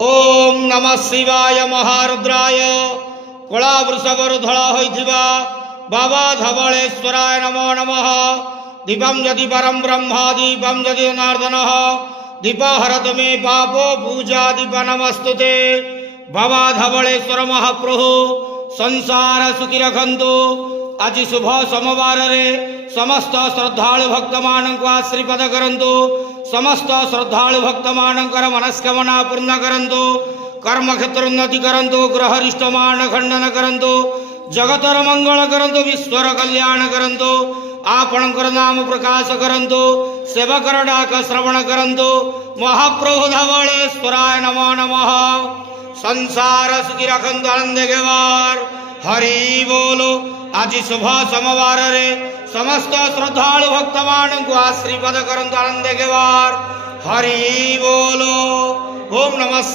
ओम नमः शिवाय महारुद्राय कला वृषभर धड़ा होइथिबा बाबा धवलेश्वराय नमो नमः। दीपम यदि परम ब्रह्म दीपम यदि जनार्दन दीप हरत मे पापो पूजा दीप नमस्तुते। बाबा धवलेश्वर महाप्रभु संसार सुखी रखंतु। आज शुभ सोमवार रे समस्त श्रद्धालु भक्त मान को आशीर्वाद करंतु। समस्त श्रद्धालु भक्त मानकर मनस्कामना पूर्ण करंतु। कर्म क्षेत्र उन्नति करंतु। ग्रहरिष्ट मान खंडन करंतु। जगतर मंगल करंतु। विश्वर कल्याण करंतु। आपणकर नाम प्रकाश करंतु। सेवकर डाक श्रवण करंतु। महाप्रभु धवलेश्वराय नमो नमः। संसार सुखी रखंतु आनंद गेवार हरि बोलो। आज शुभ सोमवार रे समस्त श्रद्धालु भक्त मान को आशीर्वाद करंतु आनंद गेवार हरि बोलो। ओम नमः।